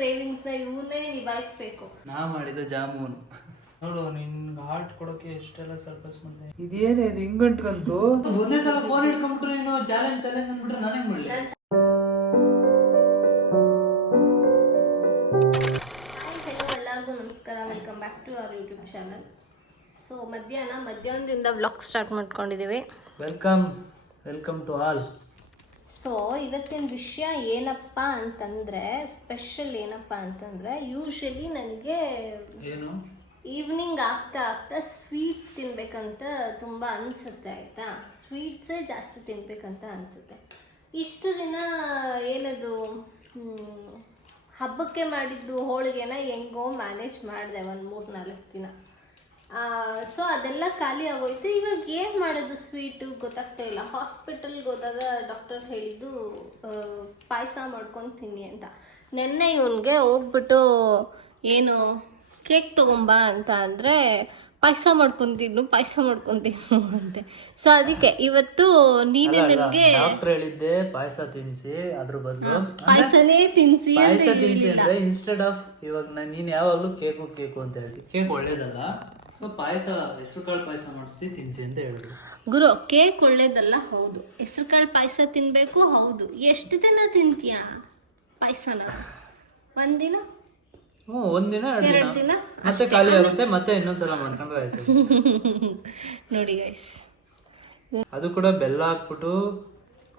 ಕ್ರೇವಿಂಗ್ಸ್ನ ಇವನ್ನೇ ನಿಭಾಯಿಸ್ಬೇಕು. ನಾ ಮಾಡಿದ ಜಾಮೂನು. ನೋಡು ನಿನ್ಗೆ ಹಾರ್ಟ್ ಕೊಡೋಕೆ ಎಷ್ಟೆಲ್ಲ ಸರ್ಪಸ್ ಮಾಡಿದೆ. ಇದೇನೇ ಇದು ಹಿಂಗಂಟ್ಕಂತು ಒಂದೇ ಸಲ ಫೋನ್ ಹಿಡ್ಕೊಂಡ್ಬಿಟ್ರೆ ನೀನು ಚಾಲೆಂಜ್ ಚಾಲೆಂಜ್ ಅಂದ್ಬಿಟ್ರೆ ನಾನೇ ಮಾಡಲಿ ಹಾಯ್ ಹೆಲೋ ಎಲ್ಲರಿಗೂ ನಮಸ್ಕಾರ. Welcome back to our YouTube channel so ಮಧ್ಯಾಹ್ನ ಮಧ್ಯಾಹ್ನದಿಂದ ವ್ಲಾಗ್ ಸ್ಟಾರ್ಟ್ ಮಾಡ್ಕೊಂಡಿದ್ದೀವಿ. Welcome welcome to all so ಇವತ್ತಿನ ವಿಷಯ ಏನಪ್ಪ ಅಂತಂದರೆ ಸ್ಪೆಷಲ್ ಏನಪ್ಪ ಅಂತಂದರೆ ಯೂಶ್ವಲಿ ನನಗೆ ಈವ್ನಿಂಗ್ ಆಗ್ತಾ ಆಗ್ತಾ ಸ್ವೀಟ್ ತಿನ್ಬೇಕಂತ ತುಂಬ ಅನಿಸುತ್ತೆ ಆಯಿತಾ? ಸ್ವೀಟ್ಸೇ ಜಾಸ್ತಿ ತಿನ್ಬೇಕಂತ ಅನಿಸುತ್ತೆ. ಇಷ್ಟು ದಿನ ಏನದು ಹಬ್ಬಕ್ಕೆ ಮಾಡಿದ್ದು ಹೋಳಿಗೆನ ಹೆಂಗೋ ಮ್ಯಾನೇಜ್ ಮಾಡಿದೆ ಒಂದು ಮೂರು ನಾಲ್ಕು ದಿನ. ಅದೆಲ್ಲ ಖಾಲಿ ಆಗೋಯ್ತು. ಇವಾಗ ಏನು ಮಾಡೋದು ಸ್ವೀಟು ಗೊತ್ತಾಗ್ತಾ ಇಲ್ಲ. ಹಾಸ್ಪಿಟಲ್ಗೆ ಹೋದಾಗ ಡಾಕ್ಟರ್ ಹೇಳಿದ್ದು ಪಾಯಸ ಮಾಡ್ಕೊಂಡು ತಿನ್ನಿ ಅಂತ. ನೆನ್ನೆ ಇವನಿಗೆ ಹೋಗ್ಬಿಟ್ಟು ಏನು ಕೇಕ್ ತಗೊಂಬಾ ಅಂತ ಅಂದರೆ ಪಾಯಸ ಮಾಡ್ಕೊತಿದ್ನು ಪಾಯಸ ಮಾಡ್ಕೊತಿದ್ನು ಅಂತೆ. ಸೊ ಅದಕ್ಕೆ ಇವತ್ತು ನೀನೇ ನನಗೆ ಹೇಳಿದ್ದೆ ಪಾಯಸ ತಿನ್ಸಿ ಅದ್ರ ಬದಲು. ಪಾಯಸನೇ ತಿನ್ಸಿ ಅಂತ ಪಾಯಸ ಇನ್ಸ್ಟೆಡ್ ಆಫ್ ಇವಾಗ ನಾನು ನೀನ್ ಯಾವಾಗ್ಲೂ ಕೇಕು ಕೇಕು ಅಂತ ಹೇಳ್ತಿ. ಕೇಕ್ ಒಳ್ಳೇದಲ್ಲ. ಪಾಯಸ ಹೆಸರುಕಾಳು ಪಾಯಸ ಮಾಡಿಸಿ ತಿನ್ಸಿ ಅಂತ ಹೇಳಿದ್ರು. ಗುರು ಕೇಕ್ ಒಳ್ಳೇದಲ್ಲ ಹೌದು. ಹೆಸರು ಕಾಳು ಪಾಯಸ ತಿನ್ಬೇಕು ಹೌದು. ಎಷ್ಟು ದಿನ ತಿಂತೀಯ ಪಾಯಸನ? ಒಂದಿನ ಹ್ಞೂ ಒಂದಿನ ಎರಡು ದಿನ. ಮತ್ತೆ ಖಾಲಿ ಆಗುತ್ತೆ ಮತ್ತೆ ಇನ್ನೊಂದ್ಸಲ ಮಾಡ್ಕೊಂಡ್ರೆ ಆಯ್ತು. ನೋಡಿ ಗೈಸ್ ಅದು ಕೂಡ ಬೆಲ್ಲ ಹಾಕ್ಬಿಟ್ಟು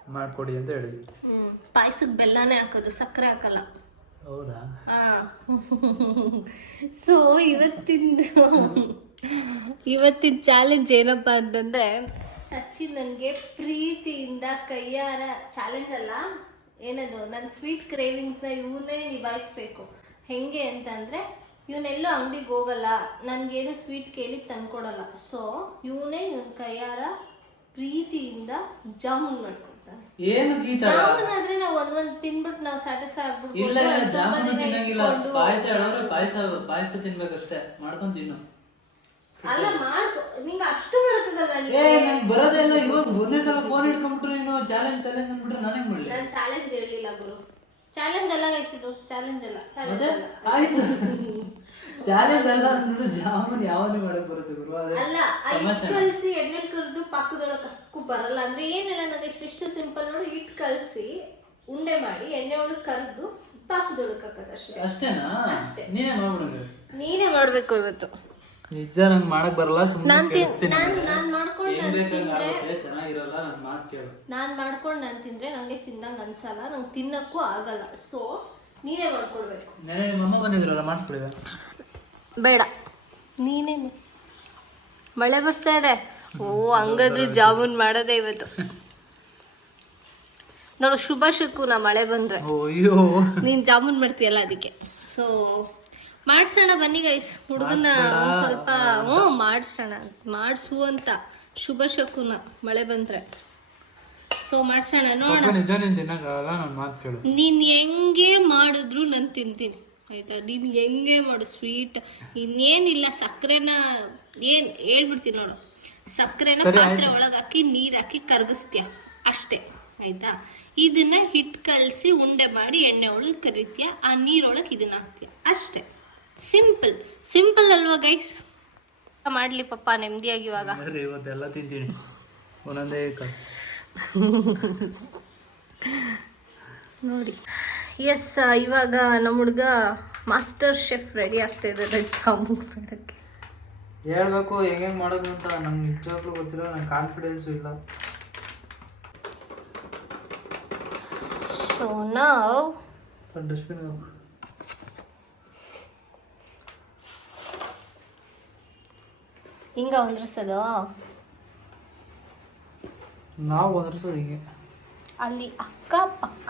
ಮಾಡ್ಕೊಡಿ ಅಂತ ಹೇಳಿದ್ವಿ ಪಾಯಸಕ್ಕೆ ಬೆಲ್ಲನೇ ಹಾಕೋದು ಸಕ್ಕರೆ ಹಾಕಲ್ಲ. ಸೊ ಇವತ್ತಿನ ಇವತ್ತಿನ ಚಾಲೆಂಜ್ ಏನಪ್ಪ ಅಂತಂದ್ರೆ ಸಚಿನ್ ನನಗೆ ಪ್ರೀತಿಯಿಂದ ಕೈಯಾರ ಚಾಲೆಂಜ್ ಅಲ್ಲ, ಏನದು? ನನ್ನ ಸ್ವೀಟ್ ಕ್ರೇವಿಂಗ್ಸ್ನ ಇವನ್ನೇ ನಿಭಾಯಿಸ್ಬೇಕು. ಹೆಂಗೆ ಅಂತಂದರೆ, ಇವನೆಲ್ಲೋ ಅಂಗಡಿಗೆ ಹೋಗಲ್ಲ, ನನಗೇನು ಸ್ವೀಟ್ ಕೇಳಿ ತಂದ್ಕೊಡಲ್ಲ. ಸೊ ಇವನೇ ಇವನ ಕೈಯಾರ ಪ್ರೀತಿಯಿಂದ ಜಾಮೂನ್ ಮಾಡ್ಕೊಡ್ತಾನೆ ಏನು ಗೀತ? ಜಾಮೂನ್ ಆದ್ರೆ ನಾವು ಒಂದೊಂದ್ ತಿನ್ಬಿಟ್ಟು ನಾವು ಸ್ಯಾಟಿಸ್ಫೈ ಆಗ್ಬಿಟ್ಟು ಇಲ್ಲ ಇಲ್ಲ ಜಾಮೂನು ತಿನ್ನಂಗಿಲ್ಲ. ಪಾಯಸ ಹೇಳೋರೆ ಪಾಯಸ ಪಾಯಸ ತಿನ್ಬೇಕಷ್ಟೇ. ಮಾಡ್ಕೊಂಡ್ ತಿನ್ನು. ಅಲ್ಲ ಮಾಡ್ಕೊ ನಿಂಗೆ ಅಷ್ಟು ಮಾಡಕ್ಕಾಗಲ್ಲ ಏ ನಂಗೆ ಬರೋದೇ ಇಲ್ಲ. ಇವಾಗ ಒಂದೇ ಸಲ ಫೋನ್ ಹಿಡ್ಕೊಂಡ್ಬಿಟ್ರು ನೀನು ಚಾಲೆಂಜ್ ಚಾಲೆಂಜ್ ಅಂದ್ಬಿಟ್ರೆ ನಾನೇ ಮಾಡಲಿ. ನಾನು ಚಾಲೆಂಜ್ ಹೇಳಿಲ್ಲ ಗುರು. ಚಾಲೆಂಜ್ ಅಲ್ಲ ಗೈಸಿದ್ದು ಚಾಲೆಂಜ್ ಅಲ್ಲ. ಚಾಲೆಂಜ್ ಅಲ್ಲ. ಆಯ್ತು. ಚಾಲೆಂಜ್ ಅಲ್ಲ ಅಂದ್ಬಿಟ್ಟು ಜಾಮೂನ್ ಯಾವನೇ ಮಾಡಕ್ ಬರುತ್ತೆ ಗುರು ಅಲ್ಲ ಹಿಟ್ ಕಲ್ಸಿ ಎಣ್ಣೆ ಕರ್ದು ಪಾಕದೊಳಗೆ ಕಕ್ಕು ಬರಲ್ಲ. ಅಂದ್ರೆ ಏನಿಲ್ಲ ನನಗೆ ಇಷ್ಟಿಷ್ಟು ಸಿಂಪಲ್ ನೋಡಿ ಹಿಟ್ ಕಲ್ಸಿ ಉಂಡೆ ಮಾಡಿ ಎಣ್ಣೆ ಒಳಗೆ ಕರೆದು ಪಾಕದೊಳಗೆ ಹಾಕೋದು ಅಷ್ಟೇ ಅಷ್ಟೇನಾ? ಅಷ್ಟೇ. ನೀನೇ ಮಾಡ್ಬಿಡು ನೀನೇ ಮಾಡ್ಬೇಕು ಇವತ್ತು. ನಿಜ ನಂಗೆ ಮಾಡಕ್ ಬರಲ್ಲ ಸುಮ್ಮನೆ ನಾನ್ ತಿನ್ ನಾನ್ ನಾನ್ ಮಾಡ್ಕೊಂಡು ನಾನ್ ತಿಂದ್ರೆ ಚೆನ್ನಾಗಿರಲ್ಲ ನನ್ ಮಾತು ಕೇಳು. ನಾನ್ ಮಾಡ್ಕೊಂಡು ನಾನು ತಿಂದ್ರೆ ನಂಗೆ ತಿಂದಂಗೆ ಅನ್ಸಲ್ಲ ನಂಗೆ ತಿನ್ನಕ್ಕೂ ಆಗಲ್ಲ. ಸೊ ನೀನೇ ಮಾಡ್ಕೊಡ್ಬೇಕು ನೆನೆ ನಿಮ್ಮ ಅಮ್ಮ ಬಂದಿದ್ರಲ್ಲ ಮಾಡ್ಕೊಡಿವೆ ಬೇಡ. ನೀನೇನು? ಮಳೆ ಬರ್ತಾ ಇದೆ. ಓ ಹಂಗಾದ್ರೆ ಜಾಮೂನ್ ಮಾಡೋದೇ ಇವತ್ತು. ನೋಡು ಶುಭ ನಾ ಮಳೆ ಬಂದ್ರೆ. ನೀನ್ ಜಾಮೂನ್ ಮಾಡ್ತೀಯಲ್ಲ ಅದಕ್ಕೆ. ಸೊ ಮಾಡ್ಸೋಣ ಬನ್ನಿ ಗೈಸ್ ಹುಡುಗನ ಒಂದ್ ಸ್ವಲ್ಪ ಹ್ಞೂ ಮಾಡ್ಸೋಣ. ಮಾಡಿಸು ಅಂತ ಶುಭ ಶಕುನ ಮಳೆ ಬಂದ್ರೆ. ಸೊ ಮಾಡ್ಸೋಣ ನೋಡೋಣ. ನೀನ್ ಹೆಂಗೆ ಮಾಡಿದ್ರು ನಾನು ತಿಂತೀನಿ. ಆಯ್ತಾ? ನೀನ್ ಹೆಂಗೆ ಮಾಡು ಸ್ವೀಟ್ ಇನ್ನೇನಿಲ್ಲ ಸಕ್ಕರೆನ ಏನ್ ಹೇಳ್ಬಿಡ್ತೀನಿ ನೋಡು. ಸಕ್ಕರೆನ ಪಾತ್ರೆ ಒಳಗೆ ಹಾಕಿ ನೀರ್ ಹಾಕಿ ಕರಗಿಸ್ತೀಯ? ಅಷ್ಟೇ ಆಯ್ತಾ? ಇದನ್ನ ಹಿಟ್ ಕಲಸಿ ಉಂಡೆ ಮಾಡಿ ಎಣ್ಣೆ ಒಳಗೆ ಕರಿತೀಯ ಆ ನೀರೊಳಗೆ ಇದನ್ನ ಹಾಕ್ತೀಯ? ಅಷ್ಟೇ. ಸಿಂಪಲ್. ಸಿಂಪಲ್ ಅಲ್ವಾ ಗೈಸ್ ಮಾಡ್ಲಿ ಪಪ್ಪ ನೆಮ್ಮದಿಯಾಗಿ ಇವಾಗ. ಇವತ್ತೆಲ್ಲ ತಿಂತೀನಿ. ಒಂದೊಂದೇ ನೋಡಿ. ಎಸ್ ಇವಾಗ ನಮ್ಮ ಹುಡುಗ ಮಾಸ್ಟರ್ ಶೆಫ್ ರೆಡಿ ಆಗ್ತಾ ಇದ್ದಾರೆ ಜಾಮೂನ್ ಮಾಡೋಕ್ಕೆ ಹೇಳ್ಬೇಕು ಹೆಂಗ್ ಮಾಡೋದು ಅಂತ. ನಂಗೆ ನಿಜವಾಗ್ಲೂ ಗೊತ್ತಿಲ್ಲ ನನಗೆ ಕಾನ್ಫಿಡೆನ್ಸು ಇಲ್ಲ. ಸೊ ನಾವು ಡಸ್ಟ್ಬಿನ್ ಹಿಂಗ. ಹೊಂದ್ರಸದು? ನಾವು ಒಂದ್ರಸೋದು ಹಿಂಗೆ. ಅಲ್ಲಿ ಅಕ್ಕ ಪಕ್ಕ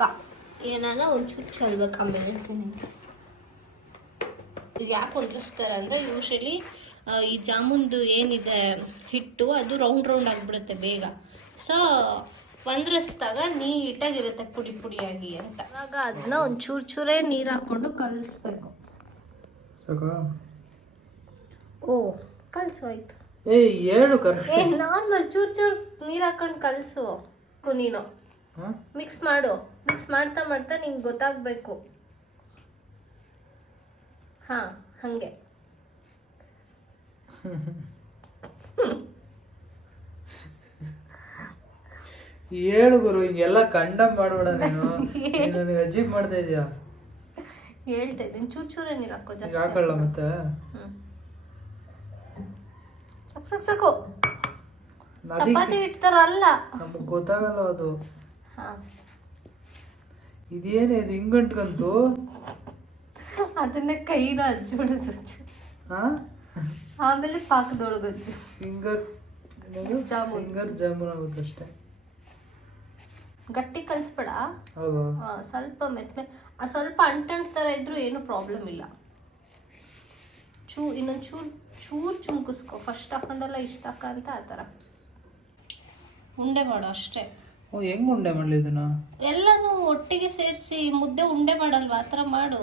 ಏನಾನ ಒಂಚೂರು ಚಲ್ಬೇಕು ಆಮೇಲೆ ಇದು ಯಾಕೆ ಹೊಂದ್ರಿಸ್ತಾರೆ ಅಂದರೆ ಯೂಶಲಿ ಈ ಜಾಮೂನ್ದು ಏನಿದೆ ಹಿಟ್ಟು ಅದು ರೌಂಡ್ ರೌಂಡ್ ಆಗಿಬಿಡುತ್ತೆ ಬೇಗ. ಸೊ ಒಂದ್ರಸ್ದಾಗ ನೀಟಾಗಿರುತ್ತೆ ಪುಡಿ ಪುಡಿಯಾಗಿ ಅಂತ. ಆಗ ಅದನ್ನ ಒಂದು ಚೂರು ಚೂರೇ ನೀರು ಹಾಕ್ಕೊಂಡು ಕಲಿಸ್ಬೇಕು. ಓ ಕಲಸು ಆಯ್ತು. ಏ ನಾರ್ಮಲ್ ಚೂರು ಚೂರು ನೀರು ಹಾಕೊಂಡು ಕಲಸು ನೀನು ಮಿಕ್ಸ್ ಮಾಡು. ಮಿಕ್ಸ್ ಮಾಡ್ತಾ ಮಾಡ್ತಾ ನಿಂಗೆ ಗೊತ್ತಾಗಬೇಕು. ಹಾ ಹಂಗೆ. ಹೇಳು ಗುರು ಹಿಂಗೆಲ್ಲ ಕಂಡಮ್ ಮಾಡ್ಬೇಡ ನೀನು. ನೀನು ನನಗೆ ಅಜೀಬ್ ಮಾಡ್ತಾ ಇದೀಯಾ? ಹೇಳ್ತಾ ಇದ್ದೀನಿ. ಚೂರ್ ಚೂರೇ ನೀರು ಹಾಕೋ ಜಾಸ್ತಿ ಹಾಕೊಳ್ಳ ಮತ್ತೆ? ಹ್ಮ್. ಸಾಕು ಸಾಕು ಸಾಕು. ಚಪಾತಿ ಇಡ್ತಾರಲ್ಲ ನಮಗೆ ಗೊತ್ತಾಗಲ್ಲ ಅದು. ಹಾ. ಇದೇನೇ ಇದು ಹಿಂಗಂಟ್ಕಂತು ಅದನ್ನ ಕೈನ ಹಚ್ಚಿಬಿಡು ಸಚ್ಚು ಹಾ ಆಮೇಲೆ ಪಾಕದೊಳಗೆ ಹಚ್ಚು ಫಿಂಗರ್ ಜಾಮೂನ್. ಫಿಂಗರ್ ಜಾಮೂನ್ ಆಗುತ್ತೆ ಅಷ್ಟೇ ಗಟ್ಟಿ ಕಲಿಸ್ಬೇಡ. ಹೌದು. ಸ್ವಲ್ಪ ಮೆತ್ತ ಆ ಸ್ವಲ್ಪ ಅಂಟಂಟ್ ಥರ ಇದ್ರೂ ಏನು ಪ್ರಾಬ್ಲಮ್ ಇಲ್ಲ. ಚೂ ಇನ್ನೊಂದು ಚೂರು ಚೂರು ಚುಮ್ಕಿಸ್ಕೊ. ಫಸ್ಟ್ ಹಾಕೊಂಡಲ್ಲ ಇಷ್ಟ ಹಾಕ ಅಂತ ಆ ಥರ. ಉಂಡೆ ಮಾಡು ಅಷ್ಟೇ. ಓ ಹೆಂಗ್ ಉಂಡೆ ಮಾಡ್ಲಿ ಇದನ್ನ? ಎಲ್ಲಾನು ಒಟ್ಟಿಗೆ ಸೇರಿಸಿ ಮುದ್ದೆ ಉಂಡೆ ಮಾಡಲ್ವಾ? ಆತರ ಥರ ಮಾಡು.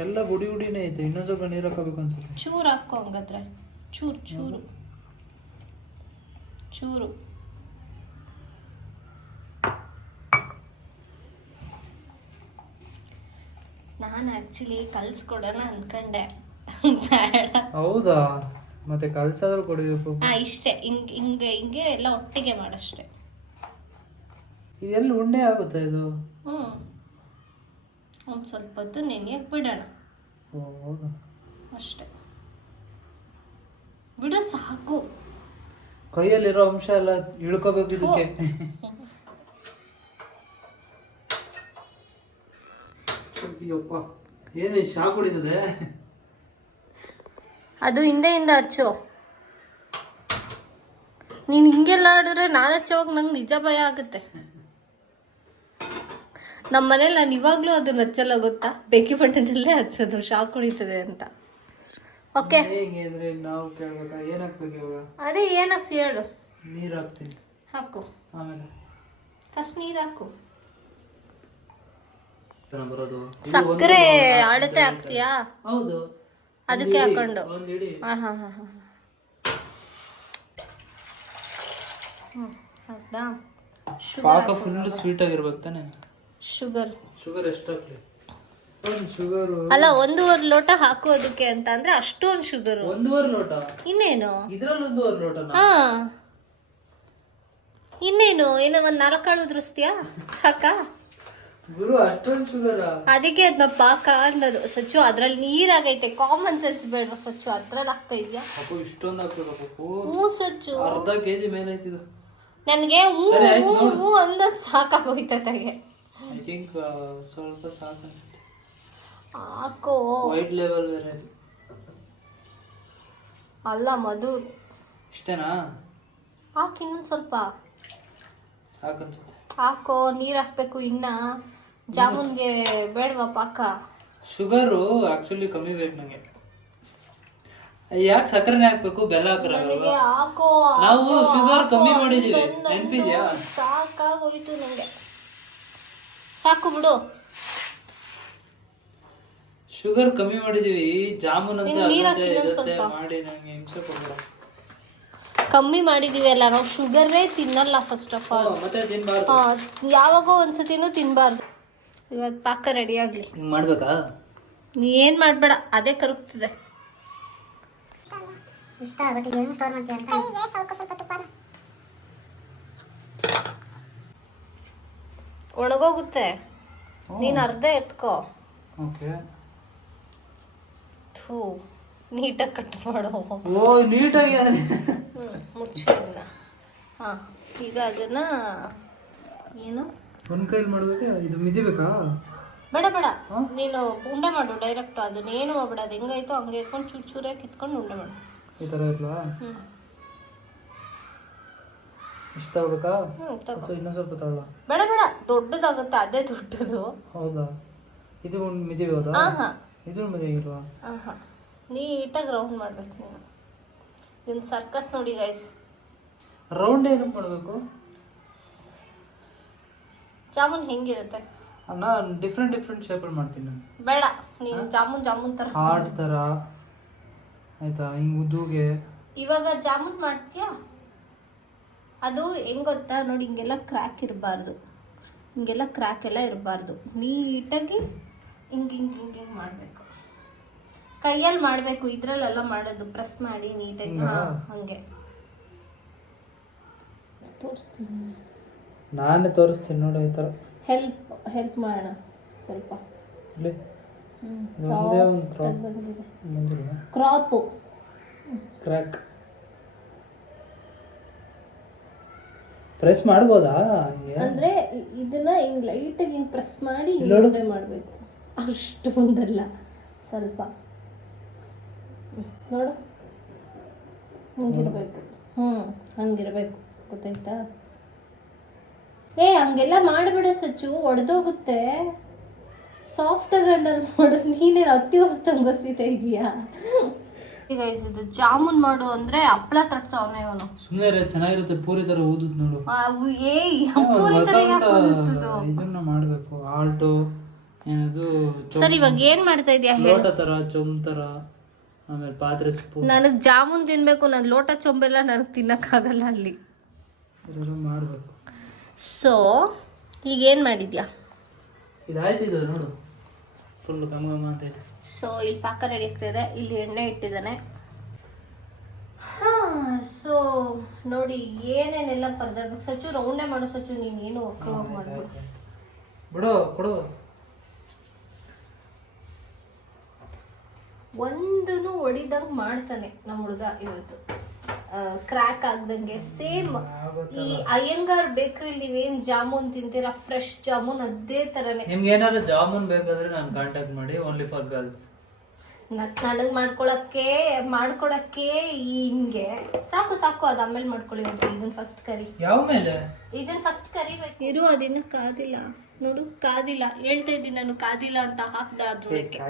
ಎಲ್ಲ ಬುಡಿ ಉಡಿನೇ ಐತೆ. ಇನ್ನೂ ಸ್ವಲ್ಪ ನೀರು ಹಾಕೋಬೇಕು ಅನ್ಸುತ್ತೆ. ಚೂರು ಹಾಕೋ ಹಂಗಾದ್ರೆ ಚೂರು ಚೂರು. ಚೂರು. ನಾನು ಆ್ಯಕ್ಚುಲಿ ಕಲ್ಸ್ಕೊಡೋಣ ಅನ್ಕೊಂಡೆ. ಬೇಡ. ಹೌದಾ? ಮತ್ತೆ ಕಲ್ಸಾದ್ರೂ ಕೊಡಬೇಕು. ಹಾ ಇಷ್ಟೇ. ಹಿಂಗೆ ಹಿಂಗೆ ಹಿಂಗೆ ಎಲ್ಲ ಒಟ್ಟಿಗೆ ಮಾಡಷ್ಟೆ ಇದೆಲ್ಲ ಉಂಡೆ ಆಗುತ್ತಾ ಇದು? ಹ್ಞೂ ಒಂದು ಸ್ವಲ್ಪ ಹೊತ್ತು ನೆನೆಯಕ್ಕೆ ಬಿಡೋಣ. ಓ ಅಷ್ಟೆ. ಬಿಡು ಸಾಕು. ಕೈಯಲ್ಲಿರೋ ಅಂಶ ಎಲ್ಲ ಇಳ್ಕೋಬೇಕು ಇದಕ್ಕೆ. ಅಯ್ಯಪ್ಪ ಏನೇ ಶಾಕ್ ಹೊಡಿತದೆ? ಅದು ಹಿಂದೆಯಿಂದ ಹಚ್ಚು. ನೀನು ಹಿಂಗೆಲ್ಲ ಆಡಿದ್ರೆ ನಾನು ಹಚ್ಚೋವಾಗ ನಂಗೆ ನಿಜ ಭಯ ಆಗುತ್ತೆ. ನಮ್ಮ ಮನೇಲಿ ನಾನು ಇವಾಗಲೂ ಅದನ್ನ ಹಚ್ಚಲ್ಲ ಗೊತ್ತಾ? ಬೆಂಕಿ ಪಟ್ಟದಲ್ಲೇ ಹಚ್ಚೋದು ಶಾಕ್ ಹೊಡಿತದೆ ಅಂತ. ಓಕೆ. ನಾವು ಕೇಳ್ಬೇಕಾ? ಏನ್ ಹಾಕ್ಬೇಕು ಇವಾಗ? ಅದೇ ಹಾಕ್ತಿ ಹೇಳು. ನೀರ್ ಹಾಕ್ತೀನಿ. ಹಾಕು. ಆಮೇಲೆ? ಫಸ್ಟ್ ನೀರು ಹಾಕು. ಬರೋದು? ಸಕ್ಕರೆ ಅಳತೆ ಹಾಕ್ತೀಯಾ? ಹೌದು. ಅದಕ್ಕೆ ಹಾಕೊಂಡು. ಹಾ ಹಾಂ ಹಾಂ ಹಾಂ ಹಾಂ. ಹ್ಞೂ ಹೌದಾ? ಪಾಕ ಫುಲ್ ಸ್ವೀಟ್ ಆಗಿರ್ಬೇಕು ತಾನೆ? ಶುಗರ್ ಶುಗರ್ ಎಷ್ಟು ಹಾಕ್ಲಿ ಒಂದು ಶುಗರ್ ಅಲ್ಲ ಒಂದೂವರೆ ಲೋಟ ಹಾಕೋದಕ್ಕೆ ಅಂತ ಅಂದ್ರೆ ಅಷ್ಟೊಂದು ಶುಗರ್ ಒಂದೂವರೆ ಲೋಟ? ಇನ್ನೇನು? ಇದ್ರಲ್ಲಿ ಒಂದೂವರೆ ಲೋಟನ? ಹಾ. ಇನ್ನೇನು? ಏನೋ ಒಂದ್ ನಾಲ್ಕಾಳು ದೃಷ್ಟಿಯಾ? ಸಾಕಾ? ಗುರು ಅಷ್ಟೊಂದು ಶುಗರ ಅದಕ್ಕೆ ಅದ್ನ ಪಾಕ ಅನ್ನೋದು ಸಚ್ಚು ಅದ್ರಲ್ಲಿ ನೀರಾಗೈತೆ ಕಾಮನ್ ಸೆನ್ಸ್ ಬೇಡ ಸಚ್ಚು. ಅದ್ರಲ್ಲಿ ಆಗ್ತಾ ಇದೆಯಾ? ಅಪ್ಪು ಇಷ್ಟೊಂದು ಹಾಕ್ಬೇಕು ಹೂ ಹ್ಞೂ ಸಚ್ಚು. ಅರ್ಧ ಕೆಜಿ ಮೇಲೆ ಐತಿದು ನನಗೆ ಹ್ಞೂ ಸರಿ, ಆಯ್ತು ಹ್ಞೂ ಹ್ಞೂ ಅಂದದ್ ಸಾಕಾಗೋಯ್ತದಾಗೆ ಥಿಂಕ್ ಸ್ವಲ್ಪ ಸಾಕು ಅನ್ಸುತ್ತೆ. ಹಾಕೋ ವೈಟ್ ಲೆವೆಲ್ ಬೇರೆ. ಅಲ್ಲ ಮಧು ಇಷ್ಟೇನಾ? ಹಾಕಿ ಇನ್ನೊಂದು ಸ್ವಲ್ಪ. ಸಾಕು ಅನ್ಸುತ್ತೆ. ಹಾಕೋ ನೀರು ಹಾಕ್ಬೇಕು ಇನ್ನ. ಜಾಮೂನ್ಗೆ ಬೇಡವಾ ಪಾಕ? ಶುಗರು ಆಕ್ಚುಲಿ ಕಮ್ಮಿ ಬೇಕು ನನಗೆ ಯಾಕೆ ಸಕ್ಕರೆನೇ ಹಾಕ್ಬೇಕು? ಬೆಲ್ಲ ಹಾಕ್ರಲ್ವಾ ನನಗೆ ಹಾಕೋ ನಾವು ಶುಗರ್ ಕಮ್ಮಿ ಮಾಡಿದೀವಿ. ನೆನಪಿದ್ಯಾ? ಸಾಕಾಗೋಯ್ತು ನಂಗೆ. ಸಾಕು ಬಿಡು. ಶುಗರ್ ಕಮ್ಮಿ ಮಾಡಿದೀವಿ. ಜಾಮೂನ್ ಅಂತ ನೀರ್ ಇನ್ನೊಂದ್ ಸ್ವಲ್ಪ. ಮಾಡಿ ನಂಗೆ ಹಿಂಸೆ ಕೊಡ್ಬೇಡ. ಕಮ್ಮಿ ಮಾಡಿದೀವಿ ಅಲ್ಲ ನಾವು ಶುಗರೇ ತಿನ್ನಲ್ಲ ಫಸ್ಟ್ ಆಫ್ ಆಲ್ ಮತ್ತೆ ತಿನ್ಬಾರ್ದು. ಯಾವಾಗೋ ಒಂದ್ಸತಿನೂ ತಿನ್ನಬಾರ್ದು ಇವತ್ತು ಪಾಕ ರೆಡಿ ಆಗ್ಲಿ. ಹಿಂಗ್ ಮಾಡ್ಬೇಕಾ? ನೀ ಏನು ಮಾಡಬೇಡ ಅದೇ ಕರುಗ್ತಿದೆ. ಇಷ್ಟ ಆಗುತ್ತೆ ಏನು ಸ್ಟೋರ್ ಮಾಡ್ತೀಯ ಅಂತ. ಕೈಗೆ ಸ್ವಲ್ಪ ಸ್ವಲ್ಪ ತುಪ್ಪ ಒಣಗೋಗುತ್ತೆ. ನೀನು ಅರ್ಧ ಎತ್ಕೋ. ಓಕೆ. ಥೂ ನೀಟಾಗಿ ಕಟ್ ಮಾಡೋ. ಓ ನೀಟಾಗಿ ಹ್ಞೂ ಮುಚ್ಚಿಲ್ಲ ಹಾಂ ಈಗ ಅದನ್ನ ಏನು? ಒಂದ್ ಕೈಲಿ ಮಾಡ್ಬೇಕಾ? ಇದು ಮಿದಿಬೇಕಾ? ಬೇಡ ಬೇಡ. ನೀನು ಉಂಡೆ ಮಾಡು ಡೈರೆಕ್ಟ್ ಅದನ್ನ ಏನು ಮಾಡ್ಬೇಡ. ಅದು ಹೆಂಗಾಯ್ತು ಹಂಗೆ ಇಟ್ಕೊಂಡು ಚೂರು ಚೂರಾಗಿ ಕಿತ್ಕೊಂಡು ಉಂಡೆ ಮಾಡು. ಈ ತರ ಇರ್ಲಾ? ಹ್ಞೂ ಇಷ್ಟ ತಗೋಬೇಕಾ ಹ್ಞೂ ತಗೋ ಅಥವಾ ಇನ್ನೂ ಸ್ವಲ್ಪ ತಗೊಳ್ಳ? ಬೇಡ ಬೇಡ. ದೊಡ್ಡದಾಗುತ್ತೆ ಅದೇ ದೊಡ್ಡದು. ಹೌದಾ? ಇದು ಒಂದು ಮಿದಿಬೋದಾ ಹಾಂ ಹಾಂ. ಇದು ಮಿದಿಗಿಲ್ವಾ ಹಾಂ ಹಾಂ. ನೀಟಾಗಿ ರೌಂಡ್ ಮಾಡ್ಬೇಕು ನೀನು. ಇದೊಂದು ಸರ್ಕಸ್ ನೋಡಿ ಗೈಸ್ ರೌಂಡ್ ಏನು ಮಾಡಬೇಕು? ಜಾಮೂನ್ ಹೆಂಗಿರುತ್ತೆ? ನಾನು ಡಿಫ್ರೆಂಟ್ ಡಿಫ್ರೆಂಟ್ ಶೇಪಲ್ಲಿ ಮಾಡ್ತೀನಿ ನಾನು. ಬೇಡ. ನೀನು ಜಾಮೂನ್ ಜಾಮೂನ್ ಥರ ಹಾರ್ಟ್ ಥರ ಆಯಿತಾ? ಹಿಂಗೆ ಉದ್ದುಗೆ. ಇವಾಗ ಜಾಮೂನ್ ಮಾಡ್ತೀಯಾ? ಅದು ಹೆಂಗ್ ಗೊತ್ತಾ? ನೋಡಿ ಹಿಂಗೆಲ್ಲ ಕ್ರ್ಯಾಕ್ ಇರಬಾರ್ದು. ಹಿಂಗೆಲ್ಲ ಕ್ರ್ಯಾಕ್ ಎಲ್ಲ ಇರಬಾರ್ದು. ನೀಟಾಗಿ ಹಿಂಗೆ ಹಿಂಗೆ ಹಿಂಗೆ ಹಿಂಗೆ ಮಾಡಬೇಕು. ಕೈಯಲ್ಲಿ ಮಾಡಬೇಕು ಇದ್ರಲ್ಲೆಲ್ಲ ಮಾಡೋದು. ಪ್ರೆಸ್ ಮಾಡಿ ನೀಟಾಗಿ. ಹಿಂಗಾ? ಹಾ ಹಂಗೆ. ತೋರಿಸ್ತೀನಿ. ನಾನೇ ತೋರಿಸ್ತೀನಿ ನೋಡು ಈ ಥರ. ಹೆಲ್ಪ್ ಹೆಲ್ಪ್ ಮಾಡೋಣ ಸ್ವಲ್ಪ. ಕ್ರಾಪು ಹ್ಮ್, ಒಂದೇ ಒಂದು soft crop. ಆಗ್ ಬಂದಿದೆ ಬಂದಿಲ್ವಾ ಕ್ರಾಪು ಕ್ರ್ಯಾಕ್ ಪ್ರೆಸ್ ಮಾಡ್ಬೋದಾ? ಅಂದ್ರೆ ಇದನ್ನ ಹಿಂಗ್ ಲೈಟ್ ಹಿಂಗ್ ಪ್ರೆಸ್ ಮಾಡಿ ಇಲ್ಲಿ ನೋಡು. ಹಿಂಗೆ ಮಾಡಬೇಕು. ಅಷ್ಟು ಒಂದಲ್ಲ ಸ್ವಲ್ಪ. ನೋಡು. ಹಂಗಿರ್ಬೇಕು. ಹ್ಮ್ ಹಂಗಿರ್ಬೇಕು. ಗೊತ್ತಾಯ್ತಾ? ಏ ಹಂಗೆಲ್ಲ ಮಾಡಬೇಡ ಸಚ್ಚು ಒಡೆದೋಗುತ್ತೆ. ಸಾಫ್ಟ್ ಗಂಡಲ್ ಮಾಡೋದು ನೀನೇನು ಅತಿ ಹೊಸ್ತಂಗ್ ಬಸಿತಾ ಇದೀಯಾ? ಈಗ ಇದು ಜಾಮೂನ್ ಮಾಡು ಅಂದ್ರೆ ಹಪ್ಳ ತರ್ತಾವನೆ ಅವನು ಸುಮ್ಮನೆ ಚೆನ್ನಾಗಿರುತ್ತೆ. ಪೂರಿ ತರ ಓದುದ್ ನೋಡು. ಏ ಪೂರಿ ತರ ಯಾಕೆ ಓದುತ್ತದು? ಇದನ್ನ ಮಾಡ್ಬೇಕು. ಆಲ್ಟು ಏನದು ಸರ್ ಇವಾಗ ಏನ್ ಮಾಡ್ತಾ ಇದೀಯಾ ಹೇಳು. ಲೋಟ ತರ ಚೊಂಬ್ ತರ ಆಮೇಲೆ ಪಾತ್ರೆ ಸ್ಪೂನ್. ನನಗ್ ಜಾಮೂನ್ ತಿನ್ಬೇಕು ನನ್ ಲೋಟ ಚೊಂಬೆಲ್ಲ ನನಗ್ ತಿನ್ನಕ್ಕಾಗಲ್ಲ ಅಲ್ಲಿ. ಮಾಡಬೇಕು ಮಾಡ್ಬೇಕು. ಸೊ ಈಗ ಏನ್ ಮಾಡಿದ್ಯಾ? ಇದಾಯ್ತಿದ್ರು ನೋಡು. ಫುಲ್ ಗಮ ಗಮ ಅಂತ ಇದೆ. ಸೊ ಇಲ್ಲಿ ಪಾಕ ರೆಡಿ ಆಗ್ತಿದೆ. ಇಲ್ಲಿ ಎಣ್ಣೆ ಇಟ್ಟಿದ್ದಾನೆ. ಸೊ ನೋಡಿ ಏನೇನೆಲ್ಲ ಪರ್ದಾಡ್ಬೇಕು ಸಚ್ಚು ರೌಂಡೇ ಮಾಡೋ ಸಚ್ಚು ನೀನ್ ಏನು ಹೋಗಿ ಮಾಡ್ಬಿಡು. ಬಿಡು ಕೊಡು. ಹೊಡಿದಂಗ್ ಮಾಡ್ತಾನೆ ನಮ್ಮ ಹುಡುಗ ಇವತ್ತು. ಕ್ರ್ಯಾಕ್ ಆಗ್ದಂಗೆ ಸೇಮ್ ಈ ಅಯ್ಯಂಗಾರ್ ಬೇಕ್ರಿ ನೀವೇನ್ ಜಾಮೂನ್ ತಿಂತೀರಾ? ಫ್ರೆಶ್ ಜಾಮೂನ್ ಅದೇ ತರನೇ. ನಿಮ್ಗೆ ಏನಾದ್ರು ಜಾಮೂನ್ ಬೇಕಾದ್ರೆ ನಾನು ಕಾಂಟ್ಯಾಕ್ಟ್ ಮಾಡಿ ಓನ್ಲಿ ಫಾರ್ ಗರ್ಲ್ಸ್ ನನಗ್ ಮಾಡ್ಕೊಳಕ್ಕೆ ಮಾಡ್ಕೊಳಕ್ಕೆ ಹಿಂಗೆ ಸಾಕು ಸಾಕು ಅದು ಆಮೇಲೆ ಮಾಡ್ಕೊಳ್ಳಿ ಅಂತ. ಇದನ್ನ ಫಸ್ಟ್ ಕರಿ. ಯಾವ ಮೇಲೆ? ಇದನ್ನ ಫಸ್ಟ್ ಕರಿಬೇಕು ಇರು ಅದಿನ್ನ ಕಾದಿಲ್ಲ. ನೋಡು ಕಾದಿಲ್ಲ. ಹೇಳ್ತಾ ಇದ್ದೀನಿ ನಾನು ಕಾದಿಲ್ಲ ಅಂತ ಹಾಕ್ದ ಅದ್ರೊಳಗೆ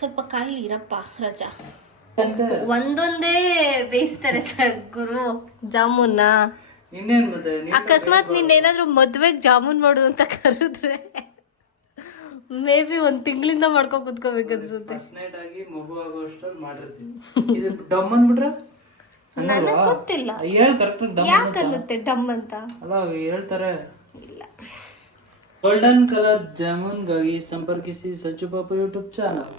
ಸ್ವಲ್ಪ ಕಾಯಿ ಇರಪ್ಪ ರಜಾ. ಒಂದೊಂದೇ ಬೇಯಿಸ್ತಾರೆ ಸರ್ ಗುರು ಜಾಮೂನ್ನ ಇನ್ನೇನ್ ಮತ್ತೆ ಅಕಸ್ಮಾತ್ ನಿನ್ನೇನಾದ್ರೂ ಮದ್ವೆಗ್ ಜಾಮೂನ್ ಮಾಡು ಅಂತ ಕರೆದ್ರೆ ಮೇ ಬಿ ಒಂದ್ ತಿಂಗಳಿಂದ ಮಾಡ್ಕೊಂಡ್ ಕುತ್ಕೋಬೇಕು ಅನ್ಸುತ್ತೆ. ಫಸ್ಟ್ ನೈಟ್ ಆಗಿ ಮಗು ಮಾಡಿರ್ತೀನಿ. ಇದು ಡಮ್ ಅಂದ್ಬಿಟ್ರೆ ನನಗ್ ಗೊತ್ತಿಲ್ಲ. ಹೇಳ್ ಕರೆಕ್ಟ್ ಡಮ್ ಯಾಕೆ ಡಮ್ ಅಂತ? ಅಲ್ಲ ಹೇಳ್ತಾರೆ. ಇಲ್ಲ. ಗೋಲ್ಡನ್ ಕಲರ್ ಜಾಮೂನ್ಗಾಗಿ ಸಂಪರ್ಕಿಸಿ ಸಚ್ಚು ಪಾಪು ಯೂಟ್ಯೂಬ್ ಚಾನಲ್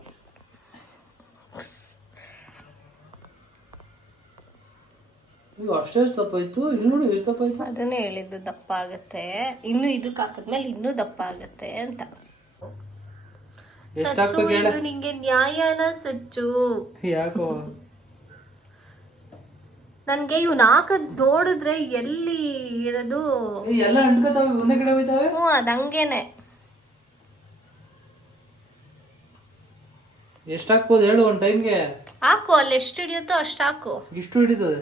ದಪ್ಪ ಇತ್ತು ಎಷ್ಟು ದಪ್ಪ ಇತ್ತು ಅದನ್ನೇ ಹೇಳಿದ್ದು ದಪ್ಪ ಆಗತ್ತೆ. ಇನ್ನು ಇದಕ್ಕೆ ಹಾಕಿದ್ಮೇಲೆ ಇನ್ನೂ ದಪ್ಪ ಆಗತ್ತೆ ಅಂತ. ಎಷ್ಟು ಸಚ್ಚು ಹಾಕ್ಬೇಕು ಹೇಳ ಇದು ನಿಂಗೆ ನ್ಯಾಯನ ಸಚ್ಚು ಯಾಕೋ? ನನ್ಗೆ ಇವ್ನ ಹಾಕದ್ ನೋಡಿದ್ರೆ ಎಲ್ಲಿ ಇರೋದು? ಹ್ಮ್ ಎಲ್ಲ ಅಂಟ್ಕೋತಾವೆ ಒಂದೇ ಕಡೆ ಹೋಯ್ತಾವೆ ಹ್ಞೂ ಅದ್ ಹಂಗೇನೆ. ಎಷ್ಟು ಹಾಕ್ಬೋದು ಹೇಳು ಒಂದು ಟೈಮ್ಗೆ ಹಾಕು ಅಲ್ಲಿ ಎಷ್ಟು ಹಿಡಿಯುತ್ತೋ ಅಷ್ಟು ಹಾಕು. ಇಷ್ಟು ಹಿಡಿತದೆ.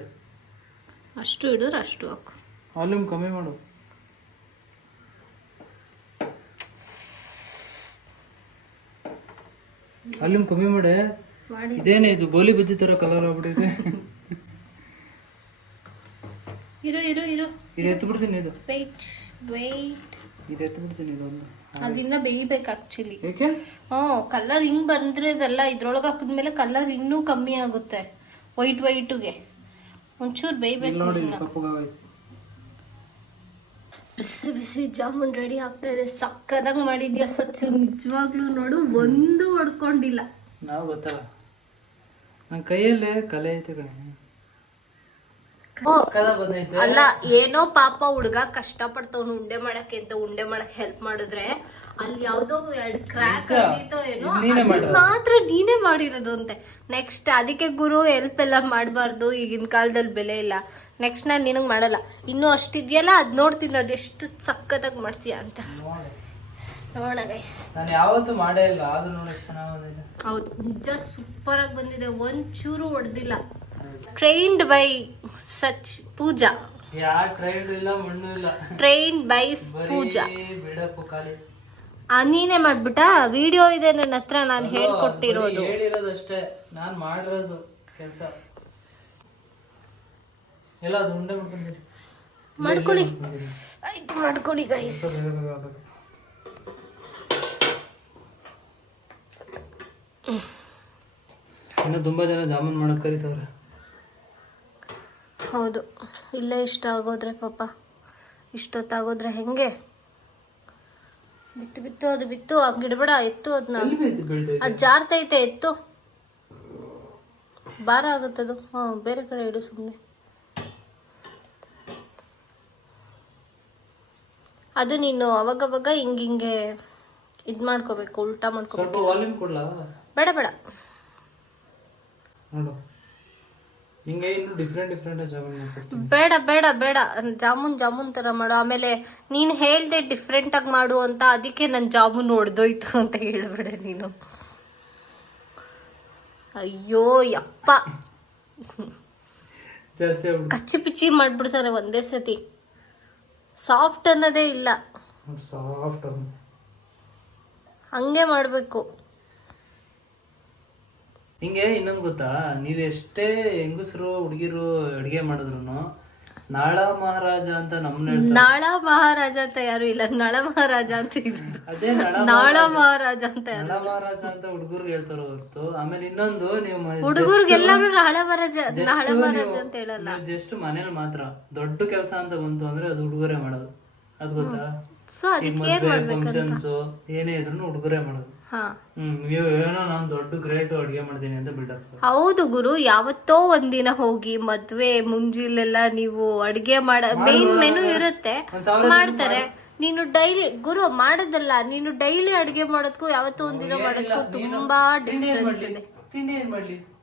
ಅಷ್ಟು ಹಿಡಿದ್ರೆ ಅಷ್ಟು ಹಾಕು. ವಾಲ್ಯೂಮ್ ಕಮ್ಮಿ ಮಾಡು. ವಾಲ್ಯೂಮ್ ಕಮ್ಮಿ ಮಾಡೆ. ಇದೇನೇ ಇದು ಗೋಲಿ ಬಜ್ಜಿ ತರ ಕಲರ್ ಆಗ್ಬಿಟ್ಟಿದೆ. ಇರು ಇರು ಇರು. ಇದು ಎತ್ತು ಬಿಡ್ತೀನಿ ಇದು. ವೇಟ್ ವೆಯ್ಟ್ ಇದು ಎತ್ತು ಬಿಡ್ತೀನಿ ಇದೊಂದು ಅದಿನ್ನ ಬೇಯ್ಬೇಕು ಆಕ್ಚುಲಿ ಏಕೆ? ಹ್ಞೂ ಕಲರ್ ಹಿಂಗ್ ಇದೆಲ್ಲ ಇದ್ರೊಳಗೆ ಹಾಕಿದ್ಮೇಲೆ ಕಲರ್ ಇನ್ನೂ ಕಮ್ಮಿ ಆಗುತ್ತೆ. ವೈಟ್ ವೈಟುಗೆ ಒಂಚೂರು ಬೇಯ್ಬೇಕು ನೋಡಿ. ಬಿಸಿ ಬಿಸಿ ಜಾಮೂನ್ ರೆಡಿ ಆಗ್ತಾ ಇದೆ. ಸಕ್ಕದಾಗ ಮಾಡಿದ್ಯಾ ಸತ್ಯ? ನಿಜವಾಗ್ಲೂ ನೋಡು ಒಂದು ಹೊಡ್ಕೊಂಡಿಲ್ಲ. ನಾವು ಗೊತ್ತಲ್ಲ. ನನ್ನ ಕೈಯಲ್ಲೇ ಕಲೆ ಐತೆ ಕಣೆ. ಅಲ್ಲ ಏನೋ ಪಾಪ ಹುಡುಗ ಕಷ್ಟ ಪಡ್ತವ್ನು ಉಂಡೆ ಮಾಡಕ್ಕೆ ಅಂತ ಉಂಡೆ ಮಾಡಕ್ ಹೆಲ್ಪ್ ಮಾಡಿದ್ರೆ ಅಲ್ಲಿ ಯಾವ್ದೋ ಎರಡು ಕ್ರ್ಯಾಕ್. ಆಗಿತ್ತೋ ಏನೋ ಅದನ್ನ ಮಾತ್ರ ನೀನೇ ಮಾಡಿರೋದು ಅಂತೆ. ನೆಕ್ಸ್ಟ್ ಅದಕ್ಕೆ ಗುರು ಹೆಲ್ಪ್ ಎಲ್ಲ ಮಾಡಬಾರ್ದು ಈಗಿನ ಕಾಲದಲ್ಲಿ ಬೆಲೆ ಇಲ್ಲ. ನೆಕ್ಸ್ಟ್ ನಾನು ನಿನಗೆ ಮಾಡಲ್ಲ. ಇನ್ನೂ ಅಷ್ಟಿದ್ಯಲ್ಲ ಅದ್ ನೋಡ್ತೀನಿ ಅದೆಷ್ಟು ಸಕ್ಕತ್ತಾಗಿ ಮಾಡ್ತೀಯ ಅಂತ. ನೋಡೋಣ ಗೈಸ್ ನಾನು ಯಾವತ್ತೂ ಮಾಡೇ ಇಲ್ಲ ಆದ್ರೂ ನೋಡಿ ಚೆನ್ನಾಗಿ ಹೌದು ನಿಜ ಸೂಪರ್ ಆಗಿ ಬಂದಿದೆ ಒಂಚೂರು ಹೊಡೆದಿಲ್ಲ. Trained by such Pooja. Trained by Pooja. ನೀನೇ ಮಾಡ್ಬಿಟ್ಟ? ವಿಡಿಯೋ ಇದೆ ನನ್ನ ಹತ್ರ ನಾನು ಹೇಳ್ಕೊಟ್ಟಿರೋದು. ಹೇಳಿರೋದು ಹೇಳಿರೋದಷ್ಟೇ. ನಾನ್ ಮಾಡಿರೋದು ಕೆಲಸ. ಎಲ್ಲ ಅದು ಉಂಡೆ ಮಾಡ್ಕೊಂತೀನಿ. ಮಾಡ್ಕೊಳ್ಳಿ. ಆಯ್ತು ಮಾಡ್ಕೊಳ್ಳಿ ಗೈಸ್ ಇನ್ನು ತುಂಬಾ ಜನ ಜಾಮೂನ್ ಮಾಡಕ್ ಕರಿತವ್ರೆ. ಹೌದು. ಇಲ್ಲೇ ಇಷ್ಟ ಆಗೋದ್ರೆ ಪಾಪ ಇಷ್ಟೊತ್ತಾಗೋದ್ರೆ ಹೆಂಗೆ? ಬಿತ್ತು ಬಿತ್ತು ಅದು ಬಿತ್ತು ಹಂಗಿಡ್ಬೇಡ ಎತ್ತು ಅದನ್ನ ಅದು ಜಾರ್ತೈತೆ ಎತ್ತು. ಭಾರ ಆಗುತ್ತದು ಹಾಂ ಬೇರೆ ಕಡೆ ಇಡು ಸುಮ್ಮನೆ ಅದು ನೀನು ಅವಾಗವಾಗ ಹಿಂಗೆ ಹಿಂಗೆ ಇದ್ ಮಾಡ್ಕೋಬೇಕು ಉಲ್ಟಾ ಮಾಡ್ಕೋಬೇಕು. ಬೇಡ ಬೇಡ. ನೋಡು. ಹಿಂಗೆ ಇನ್ನು ಡಿಫ್ರೆಂಟ್ ಡಿಫ್ರೆಂಟ್ ಜಾಗ ಮಾಡ್ಕೊಡ್ತೀನಿ ಬೇಡ ಬೇಡ ಬೇಡ. ಜಾಮೂನ್ ಜಾಮೂನ್ ತರ ಮಾಡು. ಆಮೇಲೆ ನೀನ್ ಹೇಳ್ದೆ ಡಿಫ್ರೆಂಟ್ ಆಗಿ ಮಾಡು ಅಂತ ಅದಕ್ಕೆ ನನ್ ಜಾಮೂನ್ ಒಡ್ದೋಯ್ತು ಅಂತ ಹೇಳ್ಬೇಡ ನೀನು. ಅಯ್ಯೋ ಯಪ್ಪ. ಜಾಸ್ತಿ ಆಗ್ಬಿಡು ಕಚ್ಚಿ ಪಿಚ್ಚಿ ಮಾಡ್ಬಿಡ್ತಾರೆ ಒಂದೇ ಸತಿ. ಸಾಫ್ಟ್ ಅನ್ನೋದೇ ಇಲ್ಲ. ಸಾಫ್ಟ್ ಹಂಗೆ ಮಾಡ್ಬೇಕು. ಹಿಂಗೆ ಇನ್ನೊಂದು ಗೊತ್ತಾ? ನೀವೆಷ್ಟೇ ಎಷ್ಟೇ ಹೆಂಗಸರು ಹುಡುಗಿರು ಅಡಿಗೆ ಮಾಡಿದ್ರು ನಾಳ ಮಹಾರಾಜ ಅಂತ ನಮ್ಮನ್ನ ಹೇಳ್ತಾರೆ. ನಾಳ ಮಹಾರಾಜ ಅಂತ ಯಾರು ಇಲ್ಲ. ನಳ ಮಹಾರಾಜ ಅಂತ ಇರೋದು ಅದೇ ನಳ ನಾಳ ಮಹಾರಾಜ ಅಂತ ಯಾರು ನಳ ಮಹಾರಾಜ ಅಂತ ಹುಡುಗರು ಹೇಳ್ತಾರ ಹೊರತು. ಆಮೇಲೆ ಇನ್ನೊಂದು ನೀವು ಎಲ್ಲಾರು ನಾಳ ಮಹಾರಾಜ ನಾಳ ಮಹಾರಾಜ ಅಂತ ಹೇಳಲ್ಲ. ಜಸ್ಟ್ ಮನೇಲಿ ಮಾತ್ರ. ದೊಡ್ಡ ಕೆಲಸ ಅಂತ ಬಂತು ಅಂದ್ರೆ ಅದು ಹುಡುಗರೇ ಮಾಡೋದು. ಅದ್ ಗೊತ್ತಾ? ಸೊ ಅದಕ್ಕೆ ಏನ್ ಮಾಡ್ಬೇಕು ಮಾಡ್ಬೇಕಂತ? ಫಂಕ್ಷನ್ಸ್ ಏನೇ ಇದ್ರು ಹುಡುಗರೇ ಮಾಡೋದು. ಏನೋ ನಾನು ದೊಡ್ಡ ಗ್ರೇಟ್ ಅಡಿಗೆ ಮಾಡ್ತೀನಿ ಅಂತ ಬಿಲ್ಡಪ್ ಹೌದು ಗುರು ಯಾವತ್ತೋ ಒಂದಿನ ಹೋಗಿ ಮದ್ವೆ ಮುಂಜಿಲೆಲ್ಲ ನೀವು ಅಡುಗೆ ಮಾಡ ಮೇನ್ ಮೆನು ಇರುತ್ತೆ. ಮಾಡ್ತಾರೆ. ನೀನು ಡೈಲಿ ಗುರು ಮಾಡೋದಲ್ಲ ನೀನು ಡೈಲಿ ಅಡ್ಗೆ ಮಾಡೋದಕ್ಕೂ ಯಾವತ್ತೋ ಒಂದಿನ ಮಾಡೋದಕ್ಕೂ ತುಂಬಾ ಡಿಫ್ರೆನ್ಸ್ ಇದೆ.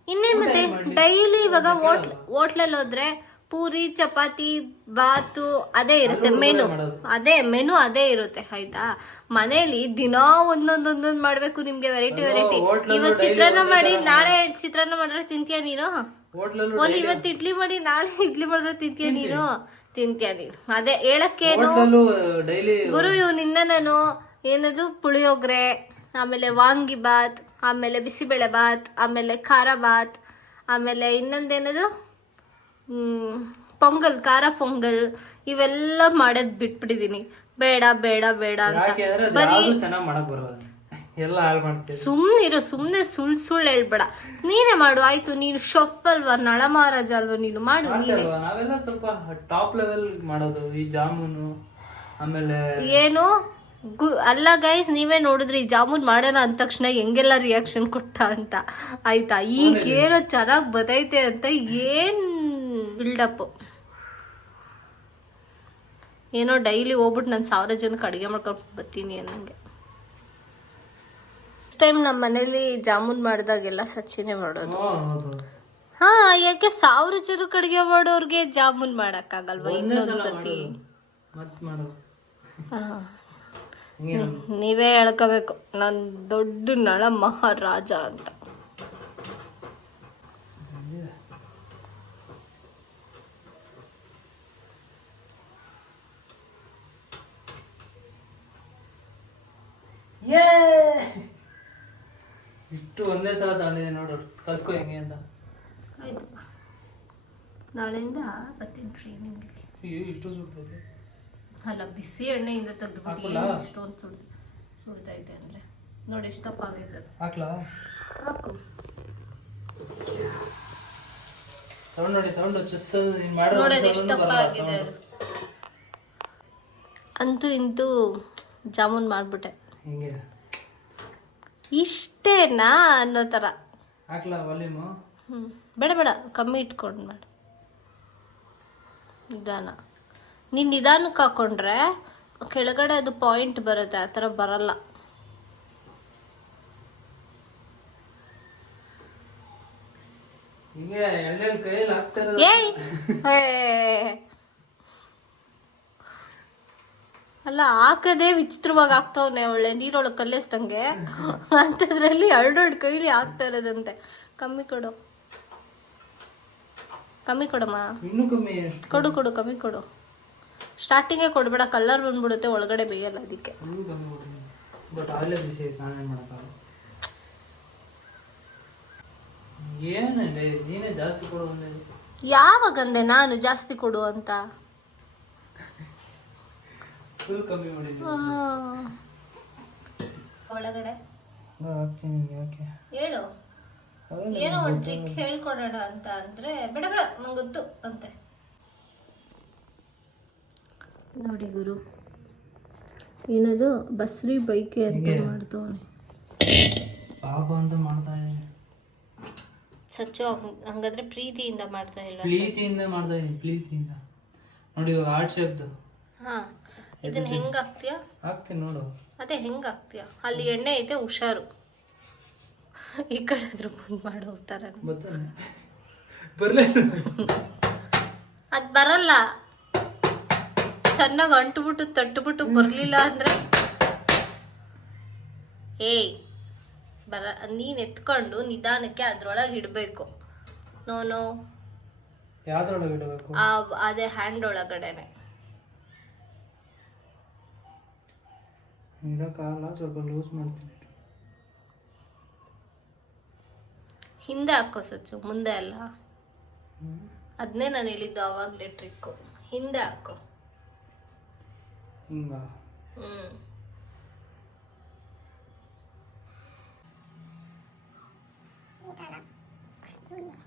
ಇನ್ನೇನ್ ಮತ್ತೆ? ಡೈಲಿ ಇವಾಗ ಹೋಟ್ಲ್ ಹೋಟ್ಲಲ್ಲಿ ಹೋದ್ರೆ ಪೂರಿ ಚಪಾತಿ ಬಾತು ಅದೇ ಇರುತ್ತೆ ಮೆನು ಅದೇ ಮೆನು ಅದೇ ಇರುತ್ತೆ ಆಯ್ತಾ? ಮನೇಲಿ ದಿನಾ ಒಂದೊಂದೊಂದೊಂದ್ ಮಾಡ್ಬೇಕು ನಿಮ್ಗೆ ವೆರೈಟಿ ವೆರೈಟಿ ಇವತ್ ಚಿತ್ರಾನ್ನ ಮಾಡಿ ನಾಳೆ ಚಿತ್ರಾನ್ನ ಮಾಡಿದ್ರೆ ತಿಂತೀಯ ನೀನು? ಒಂದು ಇವತ್ತು ಇಡ್ಲಿ ಮಾಡಿ ನಾಳೆ ಇಡ್ಲಿ ಮಾಡಿದ್ರೆ ತಿಂತೀಯ ನೀನು? ತಿಂತೀಯ ನೀನು. ಅದೇ ಹೇಳಕ್ಕೇನು? ಗುರು ಇವನಿಂದ ನಾನು ಏನದು? ಪುಳಿಯೋಗ್ರೆ ಆಮೇಲೆ ವಾಂಗಿ ಬಾತ್ ಆಮೇಲೆ ಬಿಸಿಬೇಳೆ ಬಾತ್ ಆಮೇಲೆ ಖಾರ ಬಾತ್ ಆಮೇಲೆ ಇನ್ನೊಂದೇನದು ಪೊಂಗಲ್ ಖಾರ ಪೊಂಗಲ್ ಇವೆಲ್ಲ ಮಾಡೋದ್ ಬಿಟ್ಬಿಟ್ಟಿದೀನಿ. ಬೇಡ ಬೇಡ ಬೇಡ ಅಂತ. ಬರೀ ಇರೋ ಎಲ್ಲ ಸುಮ್ನಿರು ಸುಮ್ನೆ ಸುಳ್ ಸುಳ್ಳು ಹೇಳ್ಬೇಡ. ನೀನೇ ಮಾಡು ಆಯ್ತು ನೀನು ಶಫ್ ಅಲ್ವಾ ನಳ ಮಹಾರಾಜ ಅಲ್ವಾ ನೀನು ಮಾಡು ನೀನೆ. ನಾವೆಲ್ಲ ಸ್ವಲ್ಪ ಟಾಪ್ ಲೆವೆಲ್ ಮಾಡೋದು ಈ ಜಾಮೂನು ಆಮೇಲೆ ಏನು? ಗು ಅಲ್ಲ ಗೈಸ್ ನೀವೇ ನೋಡಿದ್ರಿ ಜಾಮೂನ್ ಮಾಡೋಣ ಅಂದ ತಕ್ಷಣ ಹೆಂಗೆಲ್ಲ ರಿಯಾಕ್ಷನ್ ಕೊಟ್ಟ ಅಂತ. ಆಯ್ತಾ? ಈಗ ಏನೋ ಚೆನ್ನಾಗ್ ಬದೈತೆ ಅಂತ ಏನ್ ಬಿಲ್ಡಪ್ ಏನೋ ಡೈಲಿ ಹೋಗ್ಬಿಟ್ಟು ನಾನು ಸಾವಿರ ಜನಕ್ಕೆ ಅಡುಗೆ ಮಾಡ್ಕೊಂಡು ಬರ್ತೀನಿ ಅನ್ನಂಗೆ. ಫಸ್ಟ್ ಟೈಮ್ ನಮ್ಮ ಮನೇಲಿ ಜಾಮೂನ್ ಮಾಡಿದಾಗೆಲ್ಲ ಸಚ್ಚಿನೇ ಮಾಡೋದು. ಹಾ ಯಾಕೆ ಸಾವಿರ ಜನಕ್ಕೆ ಅಡುಗೆ ಮಾಡೋರ್ಗೆ ಜಾಮೂನ್ ಮಾಡಕ್ಕಾಗಲ್ವಾ ಇನ್ನೊಂದ್ಸತಿ? ನೀವೇ ಹೇಳ್ಕೋಬೇಕು. ನಾನು ದೊಡ್ಡ ನಳ ಮಹಾರಾಜ ಅಂತ. ಇಟ್ಟು ಒಂದೇ ಸಲ ತಗೊಂಡಿದೆ ನೋಡು ಕಲ್ತ್ಕೊ ಹೆಂಗೆ ಅಂತ. ಆಯ್ತು. ನಾಳೆಯಿಂದ ಬರ್ತೀನಿ ಟ್ರೈನಿಂಗ್ಗೆ ಅಯ್ಯೋ ಇಷ್ಟು ಸುಡ್ತೈತೆ. ಅಲ್ಲ ಬಿಸಿ ಎಣ್ಣೆಯಿಂದ ತೆಗೆದ್ಬಿಟ್ಟು ಹಾಕಲ್ಲ? ಏನು ಇಷ್ಟೊಂದು ಸುಡ್ ಸುಡ್ತೈತೆ ಅಂದರೆ. ನೋಡಿ ಎಷ್ಟು ತಪ್ಪ ಆಗೈತೆ ಅದು. ಹಾಕ್ಲಾ? ಹಾಕು. ಸೌಂಡ್ ನೋಡಿ ಸೌಂಡ್ ಚೆಸ್ ನೀನು ಮಾಡೋ ನೋಡೋದು ಎಷ್ಟು ತಪ್ಪ ಆಗಿದೆ ಅದು. ಅಂತೂ ಇಂತೂ ಜಾಮೂನ್ ಮಾಡಿಬಿಟ್ಟೆ. ಹಿಂಗೆ? ಇಷ್ಟೇನಾ ಅನ್ನೋ ಥರ ಹಾಕ್ಲಾ ವಾಲ್ಯೂಮು. ಹ್ಞೂ ಬೇಡ ಬೇಡ. ಕಮ್ಮಿ ಇಟ್ಕೊಂಡು ಮಾಡಿ. ನಿಧಾನ. ನೀನು ನಿಧಾನಕ್ಕೆ ಹಾಕೊಂಡ್ರೆ ಕೆಳಗಡೆ ಅದು ಪಾಯಿಂಟ್ ಬರುತ್ತೆ ಆ ಥರ ಬರಲ್ಲ. ಏಯ್ ಹೇ. ಅಲ್ಲ ಹಾಕದೇ ವಿಚಿತ್ರವಾಗಿ ಆಗ್ತಾವನೆ ಒಳ್ಳೆ ನೀರೊಳಗೆ ಕಲ್ಲೆಸ್ದಂಗೆ. ಅಂತದ್ರಲ್ಲಿ ಎರಡೆರಡು ಕೈಲಿ ಹಾಕ್ತಾ ಇರೋದಂತೆ. ಕಮ್ಮಿ ಕೊಡು. ಕಮ್ಮಿ ಕೊಡಮ್ಮ. ಕೊಡು ಕೊಡು ಕಮ್ಮಿ ಕೊಡು. ಸ್ಟಾರ್ಟಿಂಗೇ ಕೊಡ್ಬೇಡ ಕಲರ್ ಬಂದ್ಬಿಡುತ್ತೆ ಒಳಗಡೆ ಬೇಯಲ್ಲ ಅದಕ್ಕೆ. ಯಾವಾಗಂದೆ ನಾನು ಜಾಸ್ತಿ ಕೊಡು ಅಂತ? ಫುಲ್ ಕಮ್ಮಿ ಮಾಡಿ ಒಳಗಡೆ? ಹಾಕ್ತೀನಿ ಯಾಕೆ ಹೇಳು. ಏನೋ ಒಂದು ಟ್ರಿಕ್ ಹೇಳ್ಕೊಡೋಣ ಅಂತ ಅಂದ್ರೆ ಬೇಡ ಬೇಡ ನಂಗೆ ಗೊತ್ತು ಅಂತೆ. ನೋಡಿ ಗುರು ಏನದು? ಬಸ್ರಿ ಬೈಕೆ ಅಂತ? ಮಾಡ್ತವನೆ. ಪಾಪ ಅಂತ ಮಾಡ್ತಾ ಇದ್ದೀನಿ. ಸಚ್ಚು ಹಂಗ್- ಹಂಗಾದ್ರೆ ಪ್ರೀತಿಯಿಂದ ಮಾಡ್ತಾ ಇಲ್ಲ. ಪ್ರೀತಿಯಿಂದ ಮಾಡ್ತಾ ಇಲ್ಲ ಪ್ರೀತಿಯಿಂದ. ನೋಡಿ ಇವಾಗ ಆರ್ಟ್ ಹಾ. ಇದನ್ನ ಹೆಂಗ್ ಹಾಕ್ತೀಯ ಹಾಕ್ತೀನಿ ನೋಡು. ಅದೇ ಹೆಂಗ್ ಹಾಕ್ತೀಯ ಅಲ್ಲಿ ಎಣ್ಣೆ ಐತೆ ಹುಷಾರು. ಈ ಕಡೆ ಅದ್ರ ಬಂದ್ ಮಾಡಿ ಬರಲೇ ಅದ್ ಬರಲ್ಲ. ಚೆನ್ನಾಗಿ ಅಂಟುಬಿಟ್ಟು ತಟ್ಟುಬಿಟ್ಟು ಬರ್ಲಿಲ್ಲ ಅಂದ್ರೆ? ಏಯ್ ಬರ ನೀನ್ ಎತ್ಕೊಂಡು ನಿಧಾನಕ್ಕೆ ಅದ್ರೊಳಗೆ ಇಡಬೇಕು. No no. ಯಾವ್ದ್ರೊಳಗೆ ಇಡಬೇಕು? ಅದೇ ಹ್ಯಾಂಡ್ ಒಳಗಡೆನೆ. ಇಡಕ್ಕಾಗಲ್ಲ ಸ್ವಲ್ಪ ಲೂಸ್ ಮಾಡ್ತೀನಿ ಹಿಂದೆ ಹಾಕೋ ಸಚ್ಚು ಮುಂದೆ ಅಲ್ಲ ಅದನ್ನೇ ನಾನು ಹೇಳಿದ್ದು ಅವಾಗಲೇ ಟ್ರಿಕ್ ಹಿಂದೆ ಹಾಕೋ ಹಿಂಗ? ಹ್ಮ್.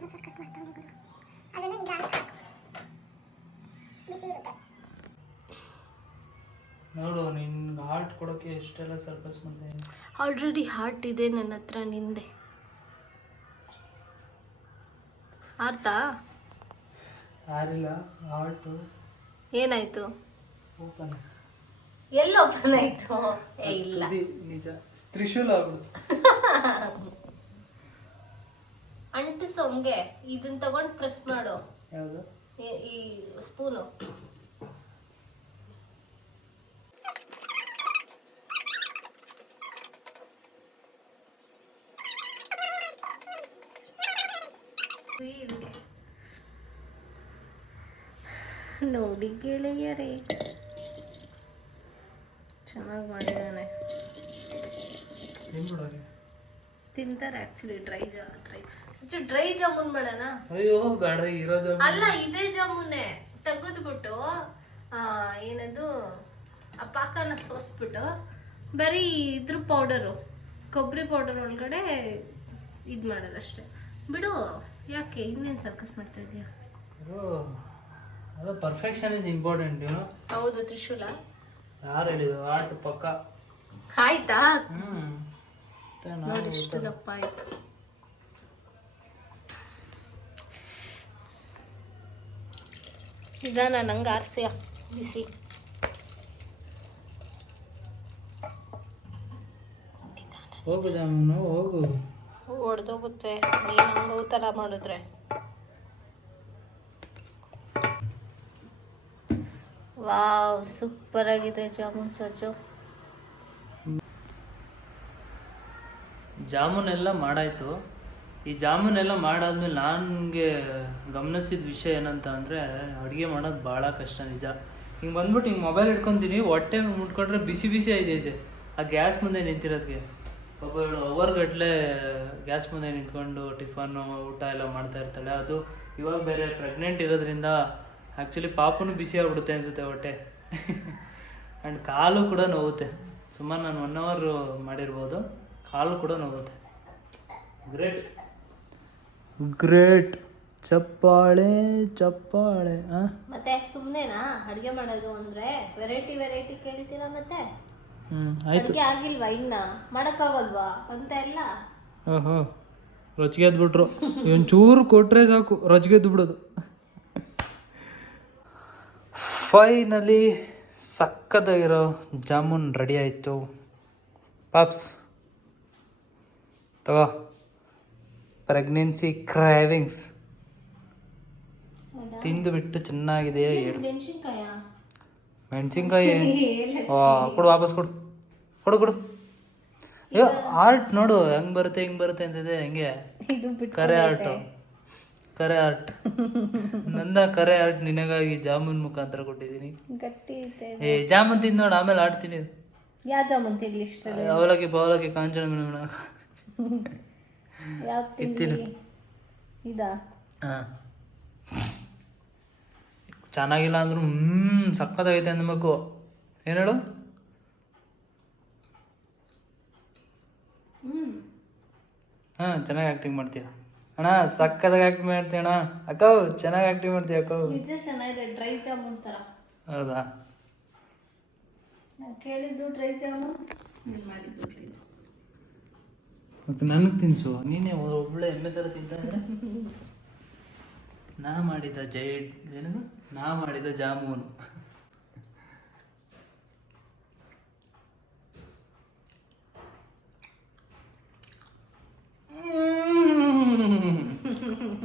ಸರ್ಕಸ್ ಮಾಡ್ತಾನೆ ಅದನ್ನು ನಿಧಾನ ಬಿಸಿ ಇರುತ್ತೆ. ನೋಡು ನಿನ್ಗೆ ಹಾರ್ಟ್ ಕೊಡೋಕ್ಕೆ ಎಷ್ಟೆಲ್ಲ ಸರ್ಕಸ್ ಮಾಡಿದೆ ಆಲ್ರೆಡಿ ಹಾರ್ಟ್ ಇದೆ ನನ್ನ ಹತ್ರ ನಿಂದೆ. ಆರ್ತಾ? ಯಾರಿಲ್ಲ ಏನಾಯ್ತು? ಓಪನ್ ಎಲ್ಲ ಓಪನ್ ಆಯ್ತು? ಏ ಇಲ್ಲ. ನಿಜ. ತ್ರಿಶೂಲ ಆಗ್ಬಿಡ್ತು ಅಂಟಿಸೋ ಹಂಗೆ. ಇದನ್ನ ತಗೊಂಡು ಪ್ರೆಸ್ ಮಾಡು. ಯಾವುದು? ಈ ಸ್ಪೂನು ನೋಡಿ ಗೆಳೆಯರೇ ಚೆನ್ನಾಗಿ ಮಾಡಿದ್ದಾನೆ ತಿಂತಾರೆ ಆಕ್ಚುಲಿ ಡ್ರೈ ಜಾ ಡ್ರೈ ಡ್ರೈ ಜಾಮೂನ್ ಮಾಡೋಣ? ಅಯ್ಯೋ ಬೇಡ ಇರೋದು ಅಲ್ಲ ಇದೇ ಜಾಮೂನೆ ತೆಗೆದ್ಬಿಟ್ಟು ಏನದು ಆ ಪಾಕನ ಸೋಸ್ಬಿಟ್ಟು ಬರೀ ಇದ್ರ ಪೌಡರು ಕೊಬ್ಬರಿ ಪೌಡರ್ ಒಳಗಡೆ ಇದು ಮಾಡೋದಷ್ಟೇ. ಬಿಡು ಯಾಕೆ ಇನ್ನೇನು ಸರ್ಕಸ್ ಮಾಡ್ತಾ ಇದೀಯ? ಅದು ಪರ್ಫೆಕ್ಷನ್ ಇಸ್ ಇಂಪಾರ್ಟೆಂಟ್ ಏನು ಹೌದು ತ್ರಿಶೂಲ. ಯಾರು ಹೇಳಿದ್ರು ಆರ್ಟ್ ಪಕ್ಕ. ಆಯ್ತಾ? ಹ್ಮ್. ಮತ್ತೆ ನಾವು ನೋಡಿ ಎಷ್ಟು ದಪ್ಪ ಆಯ್ತು. ನಿಧಾನ ನಂಗೆ ಆರ್ಸಿಯ ಬಿಸಿ. ಹೋಗು ಜಾಮೂನು ಹೋಗು. ಒಡೆದೋಗುತ್ತೆ ನೀನು ಹಂಗೆ ಥರ ಮಾಡಿದ್ರೆ. ವಾವ್ ಸೂಪರ್ ಆಗಿದೆ ಜಾಮೂನ್ ಸಜ್ಜು. ಜಾಮೂನ್ ಎಲ್ಲ ಮಾಡಾಯ್ತು. ಈ ಜಾಮೂನ್ ಎಲ್ಲ ಮಾಡಾದ್ಮೇಲೆ ನನಗೆ ಗಮನಿಸಿದ ವಿಷಯ ಏನಂತ ಅಂದರೆ ಅಡುಗೆ ಮಾಡೋದು ಭಾಳ ಕಷ್ಟ ನಿಜ. ಹಿಂಗೆ ಬಂದ್ಬಿಟ್ಟು ಹಿಂಗೆ ಮೊಬೈಲ್ ಹಿಡ್ಕೊತೀನಿ, ಹೊಟ್ಟೆ ಮುಟ್ಕೊಂಡ್ರೆ ಬಿಸಿ ಬಿಸಿ ಇದೆ ಆ ಗ್ಯಾಸ್ ಮುಂದೆ ನಿಂತಿರೋದಕ್ಕೆ ಅವರ್ ಗಟ್ಲೆ ಗ್ಯಾಸ್ ಮುಂದೆ ನಿಂತ್ಕೊಂಡು ಟಿಫನ್ನು ಊಟ ಎಲ್ಲ ಮಾಡ್ತಾ ಇರ್ತಾಳೆ. ಅದು ಇವಾಗ ಬೇರೆ ಪ್ರೆಗ್ನೆಂಟ್ ಇರೋದ್ರಿಂದ ಆ್ಯಕ್ಚುಲಿ ಪಾಪನು ಬಿಸಿ ಆಗ್ಬಿಡುತ್ತೆ ಅನಿಸುತ್ತೆ ಹೊಟ್ಟೆ. ಆ್ಯಂಡ್ ಕಾಲು ಕೂಡ ನೋವುತ್ತೆ. ಸುಮಾರು ನಾನು ಒನ್ ಅವರ್ ಮಾಡಿರ್ಬೋದು. ಕಾಲು ಕೂಡ ನೋವುತ್ತೆ. ಗ್ರೇಟ್ ಗ್ರೇಟ್ ಚಪ್ಪಾಳೆ ಚಪ್ಪಾಳೆ ಮತ್ತೆ ಸುಮ್ಮನೆನಾ ಅಡುಗೆ ಮಾಡೋದು ಅಂದ್ರೆ ವೆರೈಟಿ ವೆರೈಟಿ ಕೇಳ್ತೀರಾ ಮತ್ತೆ? ಹ್ಞೂ ಆಯಿತು. ಅಡುಗೆ ಆಗಿಲ್ವಾ ಇನ್ನ? ಮಾಡಕ್ಕಾಗಲ್ವಾ? ಅಂತ ಎಲ್ಲ? ಓಹೋ ರೊಚ್ಗೆದ್ದು ಬಿಟ್ರು ಒಂಚೂರು ಕೊಟ್ರೆ ಸಾಕು ರೊಚ್ಗೆದ್ದು ಬಿಡೋದು ಫೈನಲಿ ಸಕ್ಕದಾಗಿರೋ ಜಾಮೂನ್ ರೆಡಿ ಆಯಿತು. ಪಾಪ್ಸ್. ತಗೋ. ಪ್ರೆಗ್ನೆನ್ಸಿ ಕ್ರಾವಿಂಗ್ಸ್ ತಿಂದು ಬಿಟ್ಟು ಚೆನ್ನಾಗಿದೆ ಹೇಳು. ಮೆಣಸಿನ್ಕಾಯ? ಕೊಡು ವಾಪಸ್ ಕೊಡು. ಕೊಡು ಕೊಡು. ಅಯ್ಯೋ ಆರ್ಟ್ ನೋಡು ಹೆಂಗೆ ಬರುತ್ತೆ ಹೆಂಗ್ ಬರುತ್ತೆ ಅಂತಿದೆ ಹೆಂಗೆ? ಕರೆ ಆರ್ಟ್ ಕರೆ ಆರ್ಟ್. ನಂದ ಕರೆ ಆರ್ಟ್ ನಿನಗಾಗಿ ಜಾಮೂನ್ ಮುಖಾಂತರ ಕೊಟ್ಟಿದ್ದೀನಿ. ಗಟ್ಟಿ ಐತೆ ಏ ಜಾಮೂನ್ ತಿಂದು ನೋಡು ಆಮೇಲೆ ಆಡ್ತೀನಿ. ಯಾವ ಜಾಮೂನ್ ತಿನ್ಲಿ ಇಷ್ಟ ಅವಲಕ್ಕಿ ಬಾವಲಕ್ಕಿ ಕಾಂಚನ ಮೇಡಮ್. ಯಾವ ತಿಂತೀನಿ ಇದಾ ಹಾಂ. ಚೆನ್ನಾಗಿಲ್ಲ ಅಂದ್ರೂ ಹ್ಮ್ ಸಕ್ಕತ್ತಾಗೈತೆ ಅನ್ಬೇಕು ಏನು ಹೇಳು? ಹ್ಮ್. ಹಾಂ ಚೆನ್ನಾಗಿ ಆಕ್ಟಿಂಗ್ ಮಾಡ್ತೀಯ? ಅಣ್ಣ ಸಕ್ಕತ್ತಾಗಿ ಆಕ್ಟ್ ಮಾಡ್ತೀಯ ಅಣ್ಣ ಅಕ್ಕ ಚೆನ್ನಾಗಿ ಆಕ್ಟಿವ್ ಮಾಡ್ತೀಯ ಅಕ್ಕ? ನಿಜ ಚೆನ್ನಾಗಿದೆ ಡ್ರೈ ಜಾಮೂನ್ ತರ. ಹೌದಾ? ನಾನು ಕೇಳಿದ್ದು ಡ್ರೈ ಜಾಮೂನ್. ನೀನು ಮಾಡಿದ್ದು ಡ್ರೈ ಜಾಮೂನ್. ನನಗೆ ತಿನ್ಸು? ನೀನೇ ಒಬ್ಬಳೇ ಎಮ್ಮೆ ಥರ ತಿಂತ ಇದ್ರೆ ನಾ ಮಾಡಿದ ಜೈ ಏನದು? ನಾ ಮಾಡಿದ ಜಾಮೂನು.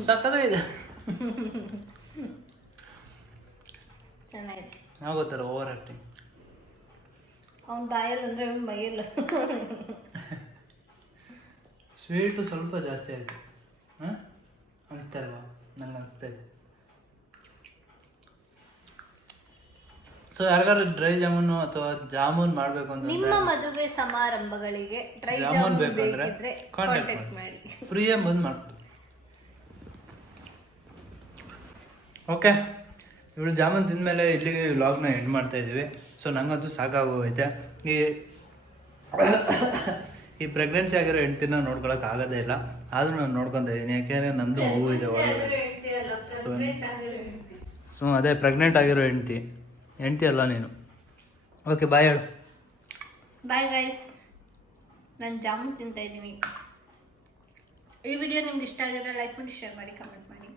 ಸಕ್ಕದಾಗಿದೆ ಚೆನ್ನಾಗಿದೆ. ಗೊತ್ತಲ್ಲ ಓವರ್ ಆಕ್ಟಿಂಗ್ ಅವ್ನ ಬಾಯಲ್ಲಿ ಅಂದರೆ ಅವ್ನು ಮೈಯಲ್ಲ. ಸ್ವೀಟು ಸ್ವಲ್ಪ ಜಾಸ್ತಿ ಆಯಿತು. ಹಾಂ? ಅನಿಸ್ತಾ ಇಲ್ವಾ? ನಂಗೆ ಅನಿಸ್ತಾ ಇದೆ ಸೊ ಯಾರಿಗಾರು ಡ್ರೈ ಜಾಮೂನು ಅಥವಾ ಜಾಮೂನ್ ಮಾಡಬೇಕು ಅಂತ ನಿಮ್ಮ ಮದುವೆ ಸಮಾರಂಭಗಳಿಗೆ ಡ್ರೈ ಜಾಮೂನ್ ಬೇಕಂದ್ರೆ ಕಾಂಟ್ಯಾಕ್ಟ್ ಮಾಡಿ. ಬಂದು ಮಾಡ್ಕೊಡಿ. ಓಕೆ ಇವಳು ಜಾಮೂನ್ ತಿಂದಮೇಲೆ ಇಲ್ಲಿಗೆ ವ್ಲಾಗ್ನ ಎಂಡ್ ಮಾಡ್ತಾ ಇದ್ದೀವಿ. ಸೊ ನಂಗಂತೂ ಸಾಕಾಗೋಗೈತೆ. ಈ ಈ ಪ್ರೆಗ್ನೆನ್ಸಿ ಆಗಿರೋ ಹೆಂಡ್ತಿನ ನೋಡ್ಕೊಳಕ್ ಆಗೋದೇ ಇಲ್ಲ. ಆದ್ರೂ ನಾನು ನೋಡ್ಕೊತಾ ಇದ್ದೀನಿ ಯಾಕೆಂದ್ರೆ ನಂದು ಮಗು ಇದೆ ಒಳಗಡೆ. ಸೊ ಅದೇ ಪ್ರೆಗ್ನೆಂಟ್ ಆಗಿರೋ ಹೆಂಡ್ತಿ. ಹೆಂಡ್ತಿ ಅಲ್ಲ ನೀನು. ಓಕೆ ಬಾಯ್ ಹೇಳು. ಬಾಯ್ ಗೈಸ್ ನಾನು ಜಾಮೂನ್ ತಿಂತಾ ಇದ್ದೀನಿ. ಈ ವಿಡಿಯೋ ನಿಮ್ಗೆ ಇಷ್ಟ ಆಗಿದ್ರೆ ಲೈಕ್ ಮಾಡಿ ಶೇರ್ ಮಾಡಿ ಕಮೆಂಟ್ ಮಾಡಿ.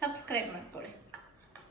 ಸಬ್ಸ್ಕ್ರೈಬ್ ಮಾಡ್ಕೊಳ್ಳಿ.